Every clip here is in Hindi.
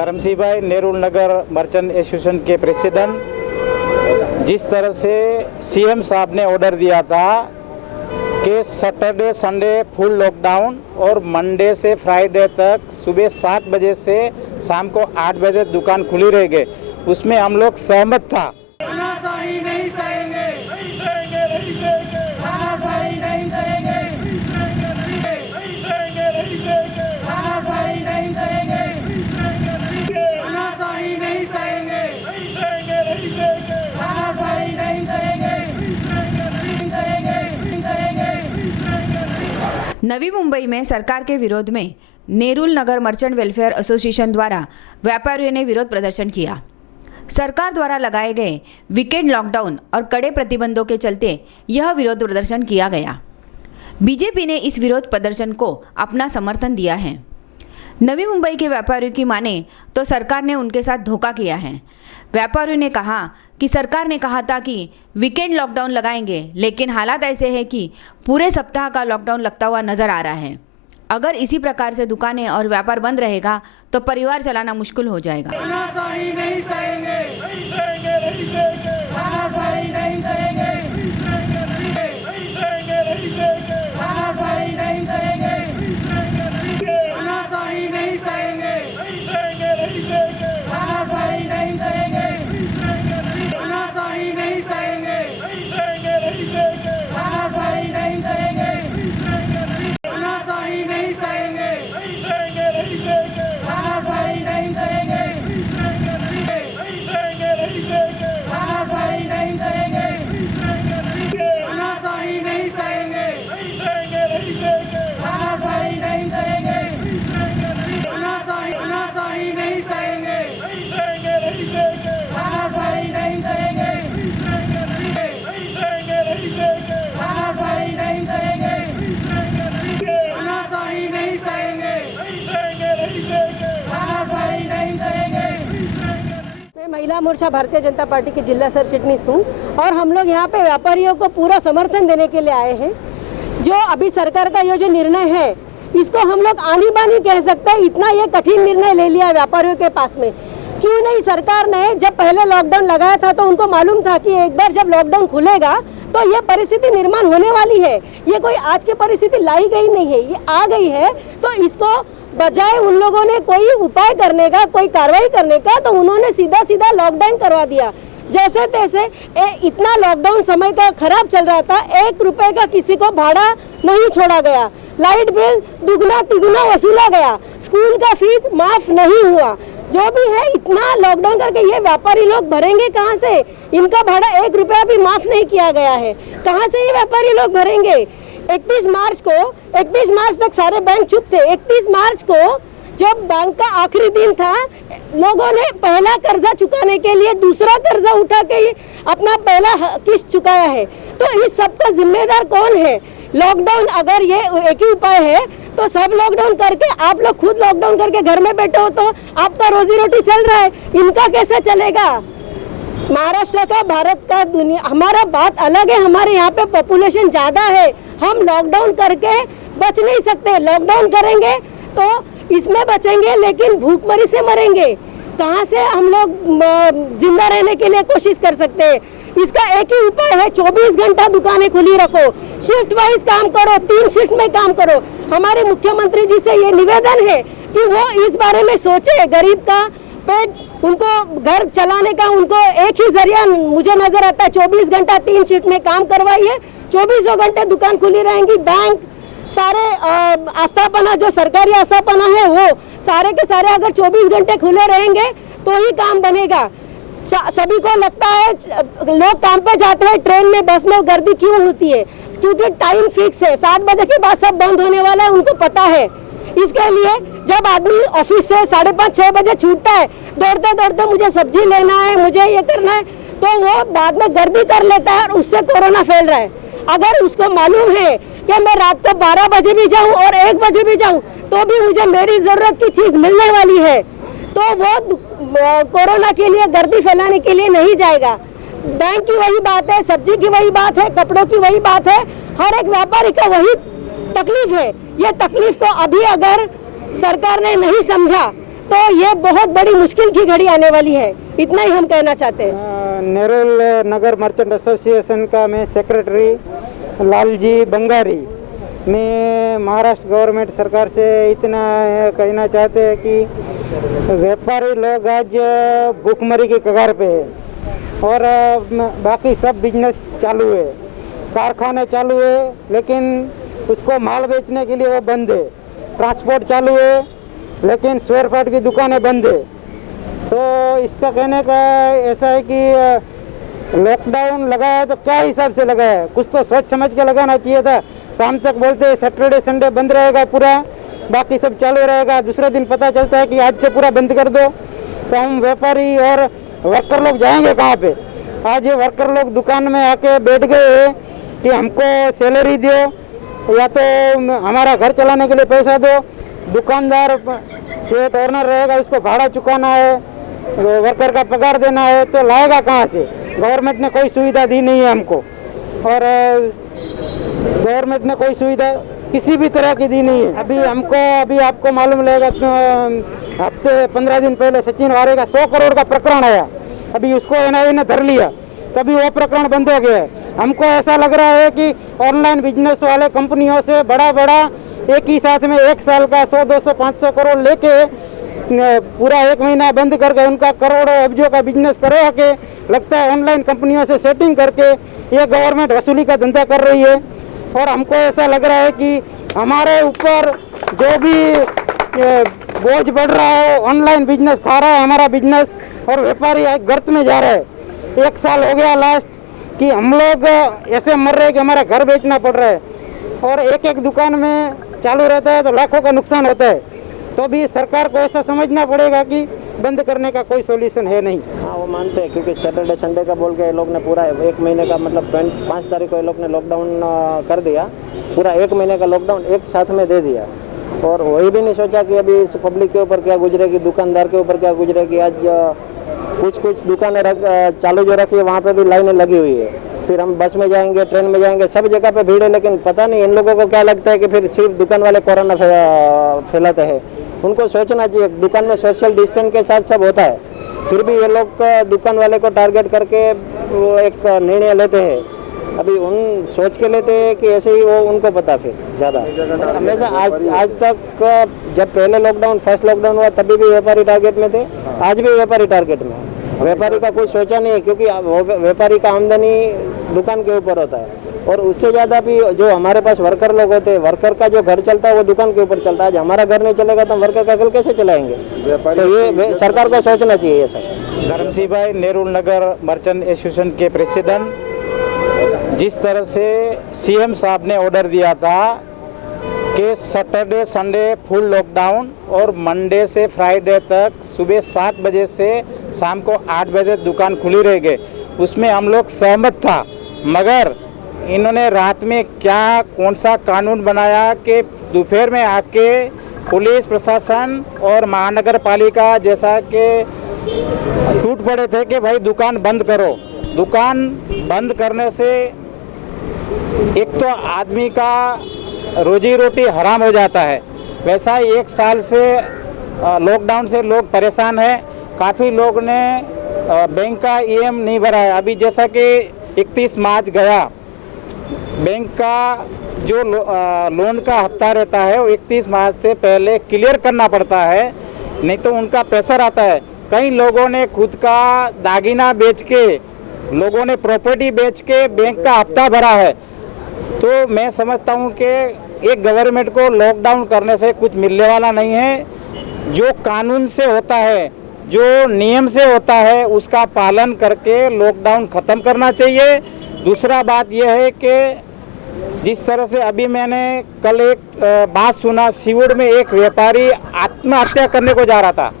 धर्मसिंह भाई नेहरू नगर मर्चेंट एसोसिएशन के प्रेसिडेंट, जिस तरह से सीएम साहब ने ऑर्डर दिया था कि सैटरडे संडे फुल लॉकडाउन और मंडे से फ्राइडे तक सुबह 7 बजे से शाम को 8 बजे दुकान खुली रहेगी, उसमें हम लोग सहमत था। तानाशाही नहीं सहेंगे, नहीं सहेंगे, नहीं सहेंगे, तानाशाही नहीं सहेंगे, नहीं सहेंगे, नहीं सहेंगे, नहीं सहेंगे, तानाशाही नहीं सहेंगे, नहीं सहेंगे, तानाशाही नहीं सहेंगे, नहीं सहेंगे, नहीं सहेंगे, तानाशाही नहीं सहेंगे, नहीं सहेंगे, नहीं सहेंगे, नहीं सहेंगे, नहीं सहेंगे। नवी मुंबई में सरकार के विरोध में नेरुल नगर मर्चेंट वेलफेयर एसोसिएशन द्वारा व्यापारियों ने विरोध प्रदर्शन किया। सरकार द्वारा लगाए गए वीकेंड लॉकडाउन और कड़े प्रतिबंधों के चलते यह विरोध प्रदर्शन किया गया। बीजेपी ने इस विरोध प्रदर्शन को अपना समर्थन दिया है। नवी मुंबई के व्यापारियों की माने तो सरकार ने उनके साथ धोखा किया है। व्यापारियों ने कहा कि सरकार ने कहा था कि वीकेंड लॉकडाउन लगाएंगे, लेकिन हालात ऐसे हैं कि पूरे सप्ताह का लॉकडाउन लगता हुआ नजर आ रहा है। अगर इसी प्रकार से दुकानें और व्यापार बंद रहेगा तो परिवार चलाना मुश्किल हो जाएगा। तानाशाही नहीं सहेंगे, नहीं सहेंगे, नहीं सहेंगे, तानाशाही नहीं सहेंगे, नहीं सहेंगे, नहीं सहेंगे, नहीं सहेंगे, तानाशाही नहीं सहेंगे, नहीं सहेंगे, तानाशाही नहीं सहेंगे, नहीं सहेंगे, नहीं सहेंगे, तानाशाही नहीं सहेंगे, नहीं सहेंगे, तानाशाही नहीं सहेंगे, नहीं सहेंगे, नहीं सहेंगे, तानाशाही नहीं सहेंगे, नहीं सहेंगे, तानाशाही नहीं सहेंगे, नहीं सहेंगे, नहीं सहेंगे, तानाशाही नहीं सहेंगे, नहीं सहेंगे, नहीं सहेंगे, नहीं सहेंगे, तानाशाही नहीं सहेंगे, नहीं सहेंगे, तानाशाही नहीं सहेंगे, नहीं सहेंगे, नहीं सहेंगे, तानाशाही नहीं सहेंगे, नहीं सहेंगे, तानाशाही नहीं सहेंगे, नहीं सहेंगे, नहीं सहेंगे, तानाशाही नहीं सहेंगे, नहीं सहेंगे, नहीं सहेंगे, नहीं सहेंगे, तानाशाही नहीं सहेंगे, नहीं सहेंगे, तानाशाही नहीं सहेंगे, नहीं सहेंगे, नहीं सहेंगे, तानाशाही नहीं सहेंगे, नहीं सहेंगे। मैं महिला मोर्चा भारतीय जनता पार्टी की जिला सर चिटनीस हूँ और हम लोग यहाँ पे व्यापारियों को पूरा समर्थन देने के लिए आए हैं। जो अभी सरकार का ये जो निर्णय है इसको हम लोग आनी बानी कह सकते हैं, इतना ये कठिन निर्णय ले लिया व्यापारियों के पास में। क्यों नहीं, सरकार ने जब पहले लॉकडाउन लगाया था तो उनको मालूम था कि एक बार जब लॉकडाउन खुलेगा तो ये परिस्थिति निर्माण होने वाली है। ये कोई आज की परिस्थिति लाई गई नहीं है, ये आ गई है। तो इसको बजाय उन लोगों ने कोई उपाय करने का, कोई कार्रवाई करने का, तो उन्होंने सीधा सीधा लॉकडाउन करवा दिया जैसे तैसे। इतना लॉकडाउन समय का खराब चल रहा था, 1 रुपए का किसी को भाड़ा नहीं छोड़ा गया, लाइट बिल दुगना तिगुना वसूला गया, स्कूल का फीस माफ नहीं हुआ। जो भी है इतना लॉकडाउन करके ये व्यापारी लोग भरेंगे कहाँ से? इनका भाड़ा 1 रुपया भी माफ नहीं किया गया है, कहाँ से ये व्यापारी लोग भरेंगे? 31 मार्च तक सारे बैंक चुप थे। 31 मार्च को जब बैंक का आखिरी दिन था, लोगों ने पहला कर्जा चुकाने के लिए दूसरा कर्जा उठा के अपना पहला किस्त चुकाया है। तो इस सब का जिम्मेदार कौन है? लॉकडाउन अगर ये एक ही उपाय है तो सब लॉकडाउन करके आप लोग खुद लॉकडाउन करके घर में बैठे हो तो आपका रोजी रोटी चल रहा है, इनका कैसे चलेगा? महाराष्ट्र का, भारत का, दुनिया, हमारा बात अलग है। हमारे यहाँ पे पॉपुलेशन ज़्यादा है, हम लॉकडाउन करके बच नहीं सकते। लॉकडाउन करेंगे तो इसमें बचेंगे लेकिन भूखमरी से मरेंगे। कहाँ से हम लोग जिंदा रहने के लिए कोशिश कर सकते हैं? इसका एक ही उपाय है, 24 घंटा दुकानें खुली रखो, शिफ्ट वाइज काम करो, 3 शिफ्ट में काम करो। हमारे मुख्यमंत्री जी से ये निवेदन है कि वो इस बारे में सोचे। गरीब का पेट, उनको घर चलाने का उनको एक ही जरिया मुझे नजर आता है, 24 घंटा 3 शिफ्ट में काम करवाइए, 24 घंटे दुकान खुली रहेंगी। बैंक सारे आस्थापना, जो सरकारी आस्थापना है वो सारे के सारे अगर 24 घंटे खुले रहेंगे तो ही काम बनेगा। सभी को लगता है, लोग काम पे जाते हैं ट्रेन में, बस में गर्दी क्यों होती है? क्योंकि टाइम फिक्स है, 7 बजे के बाद सब बंद होने वाला है, उनको पता है। इसके लिए जब आदमी ऑफिस से 5:30-6 बजे छूटता है, दौड़ते दौड़ते मुझे सब्जी लेना है, मुझे ये करना है, तो वो बाद में गर्दी कर लेता है और उससे कोरोना फैल रहा है। अगर उसको मालूम है कि मैं रात को 12 बजे भी जाऊं और 1 बजे भी जाऊं तो भी मुझे मेरी जरूरत की चीज मिलने वाली है, तो वो कोरोना के लिए गर्दी फैलाने के लिए नहीं जाएगा। बैंक की वही बात है, सब्जी की वही बात है, कपड़ों की वही बात है, हर एक व्यापारी का वही तकलीफ है। ये तकलीफ को अभी अगर सरकार ने नहीं समझा तो ये बहुत बड़ी मुश्किल की घड़ी आने वाली है। इतना ही हम कहना चाहते हैं। नेरुल नगर मर्चेंट एसोसिएशन का मैं सेक्रेटरी लालजी बंगारी। मैं महाराष्ट्र गवर्नमेंट सरकार से इतना कहना चाहते हैं कि व्यापारी लोग आज भूखमरी की कगार पे है और बाकी सब बिजनेस चालू है, कारखाने चालू है, लेकिन उसको माल बेचने के लिए वो बंद है। ट्रांसपोर्ट चालू है, लेकिन स्पेयर पार्ट की दुकानें बंद है। तो इसका कहने का ऐसा है कि लॉकडाउन लगाया तो क्या हिसाब से लगाया, कुछ तो सोच समझ के लगाना चाहिए था। शाम तक बोलते हैं सैटरडे संडे बंद रहेगा पूरा, बाकी सब चालू रहेगा। दूसरे दिन पता चलता है कि आज से पूरा बंद कर दो, तो हम व्यापारी और वर्कर लोग जाएंगे कहाँ पे। आज ये वर्कर लोग दुकान में आके बैठ गए कि हमको सैलरी दो या तो हमारा घर चलाने के लिए पैसा दो। दुकानदार सेट ऑनर रहेगा, उसको भाड़ा चुकाना है, वर्कर का पगार देना है, तो लाएगा कहाँ से। गवर्नमेंट ने कोई सुविधा दी नहीं है हमको, और गवर्नमेंट ने कोई सुविधा किसी भी तरह की दी नहीं है। अभी आपको मालूम लगेगा, हफ्ते 15 दिन पहले सचिन वारे का 100 करोड़ का प्रकरण आया, अभी उसको एनआईए ने धर लिया, कभी वो प्रकरण बंद हो गया है। हमको ऐसा लग रहा है कि ऑनलाइन बिजनेस वाले कंपनियों से बड़ा एक ही साथ में एक साल का 100, 200, 500 करोड़ लेके पूरा एक महीना बंद करके उनका करोड़ों अब्जों का बिजनेस करवा के, लगता है ऑनलाइन कंपनियों से सेटिंग करके ये गवर्नमेंट वसूली का धंधा कर रही है। और हमको ऐसा लग रहा है कि हमारे ऊपर जो भी बोझ बढ़ रहा है, ऑनलाइन बिजनेस खा रहा है हमारा बिजनेस, और व्यापारी गर्त में जा रहा है। 1 साल हो गया लास्ट कि हम लोग ऐसे मर रहे हैं कि हमारा घर बेचना पड़ रहा है, और एक दुकान में चालू रहता है तो लाखों का नुकसान होता है। तो भी सरकार को ऐसा समझना पड़ेगा कि बंद करने का कोई सॉल्यूशन है नहीं। हाँ, वो मानते हैं, क्योंकि सैटरडे संडे का बोल के ये लोग ने पूरा 1 महीने का, मतलब 5 तारीख को ये लोग ने लॉकडाउन कर दिया। पूरा 1 महीने का लॉकडाउन एक साथ में दे दिया, और वही भी नहीं सोचा कि अभी इस पब्लिक के ऊपर क्या गुजरेगी, दुकानदार के ऊपर क्या गुजरेगी। आज कुछ दुकानें चालू जो रखी है वहाँ पे भी लाइनें लगी हुई है। फिर हम बस में जाएंगे, ट्रेन में जाएंगे, सब जगह पे भीड़ है, लेकिन पता नहीं इन लोगों को क्या लगता है कि फिर सिर्फ दुकान वाले कोरोना फैलाते हैं। उनको सोचना चाहिए, दुकान में सोशल डिस्टेंस के साथ सब होता है, फिर भी ये लोग दुकान वाले को टारगेट करके वो एक निर्णय लेते हैं। अभी उन सोच के लेते हैं कि ऐसे ही, वो उनको पता फिर ज़्यादा। हमेशा आज तक जब पहले लॉकडाउन, फर्स्ट लॉकडाउन हुआ तभी भी व्यापारी टारगेट में थे, आज भी व्यापारी टारगेट में है। व्यापारी का कुछ सोचा नहीं है, क्योंकि व्यापारी का आमदनी दुकान के ऊपर होता है, और उससे ज़्यादा भी जो हमारे पास वर्कर लोग होते हैं, वर्कर का जो घर चलता है वो दुकान के ऊपर चलता है। आज हमारा घर नहीं चलेगा तो हम वर्कर का घर कैसे चलाएंगे। तो ये सरकार को सोचना चाहिए ये सब। धर्मसिंह भाई, नेरुल नगर मर्चेंट एसोसिएशन के प्रेसिडेंट, जिस तरह से सीएम साहब ने ऑर्डर दिया था कि सैटरडे संडे फुल लॉकडाउन और मंडे से फ्राइडे तक सुबह 7 बजे से शाम को 8 बजे दुकान खुली रहेगी, उसमें हम लोग सहमत था। मगर इन्होंने रात में कौन सा कानून बनाया कि दोपहर में आके पुलिस प्रशासन और महानगर पालिका जैसा कि टूट पड़े थे कि भाई दुकान बंद करो। दुकान बंद करने से एक तो आदमी का रोजी रोटी हराम हो जाता है, वैसा ही 1 साल से लॉकडाउन से लोग परेशान हैं। काफ़ी लोग ने बैंक का ईएम नहीं भरा है। अभी जैसा कि 31 मार्च गया, बैंक का जो लोन का हफ्ता रहता है वो 31 मार्च से पहले क्लियर करना पड़ता है, नहीं तो उनका प्रेशर आता है। कई लोगों ने खुद का दागीना बेच के, लोगों ने प्रॉपर्टी बेच के बैंक का हफ्ता भरा है। तो मैं समझता हूँ कि एक गवर्नमेंट को लॉकडाउन करने से कुछ मिलने वाला नहीं है। जो कानून से होता है, जो नियम से होता है, उसका पालन करके लॉकडाउन ख़त्म करना चाहिए। दूसरा बात यह है कि जिस तरह से अभी मैंने कल एक बात सुना, सीवुड में एक व्यापारी आत्महत्या करने को जा रहा था,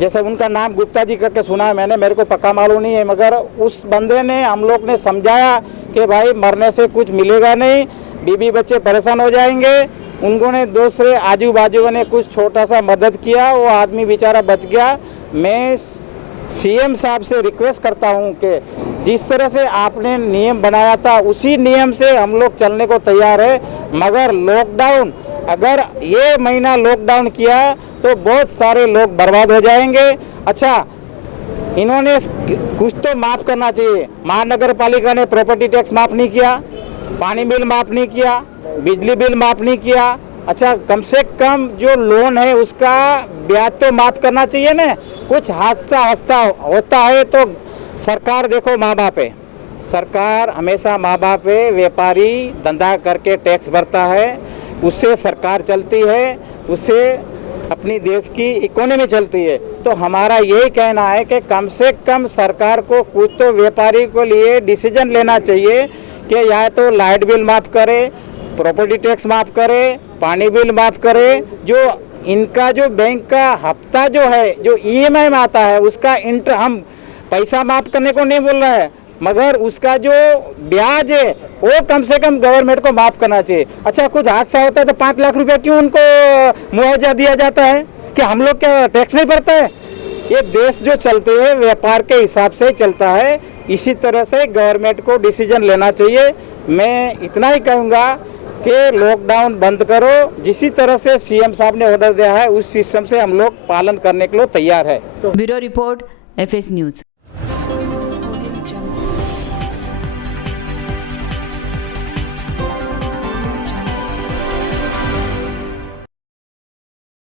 जैसे उनका नाम गुप्ता जी करके सुना है मैंने, मेरे को पक्का मालूम नहीं है, मगर उस बंदे ने, हम लोग ने समझाया कि भाई मरने से कुछ मिलेगा नहीं, बीबी बच्चे परेशान हो जाएंगे। उन्होंने दूसरे आजू बाजू ने कुछ छोटा सा मदद किया, वो आदमी बेचारा बच गया। मैं सीएम साहब से रिक्वेस्ट करता हूं कि जिस तरह से आपने नियम बनाया था उसी नियम से हम लोग चलने को तैयार है, मगर लॉकडाउन अगर ये महीना लॉकडाउन किया तो बहुत सारे लोग बर्बाद हो जाएंगे। अच्छा, इन्होंने कुछ तो माफ़ करना चाहिए। महानगर पालिका ने प्रॉपर्टी टैक्स माफ़ नहीं किया, पानी बिल माफ़ नहीं किया, बिजली बिल माफ़ नहीं किया। अच्छा, कम से कम जो लोन है उसका ब्याज तो माफ़ करना चाहिए ना। कुछ हादसा होता है तो सरकार देखो माँ बाप है, सरकार हमेशा माँ बाप है। व्यापारी धंधा करके टैक्स भरता है, उससे सरकार चलती है, उससे अपनी देश की इकोनॉमी चलती है। तो हमारा यही कहना है कि कम से कम सरकार को कुछ तो व्यापारी को लिए डिसीजन लेना चाहिए कि या तो लाइट बिल माफ़ करे, प्रॉपर्टी टैक्स माफ़ करे, पानी बिल माफ़ करे। जो इनका जो बैंक का हफ्ता जो है, जो ईएमआई में आता है, उसका हम पैसा माफ़ करने को नहीं बोल रहे हैं, मगर उसका जो ब्याज है वो कम से कम गवर्नमेंट को माफ़ करना चाहिए। अच्छा, कुछ हादसा होता है तो 5 लाख रुपया क्यों उनको मुआवजा दिया जाता है? कि हम लोग क्या टैक्स नहीं भरते हैं? ये देश जो चलते हैं व्यापार के हिसाब से चलता है। इसी तरह से गवर्नमेंट को डिसीजन लेना चाहिए। मैं इतना ही कहूँगा कि लॉकडाउन बंद करो। जिस तरह से सीएम साहब ने ऑर्डर दिया है उस सिस्टम से हम लोग पालन करने के लिए तैयार है। Bureau report, FS news.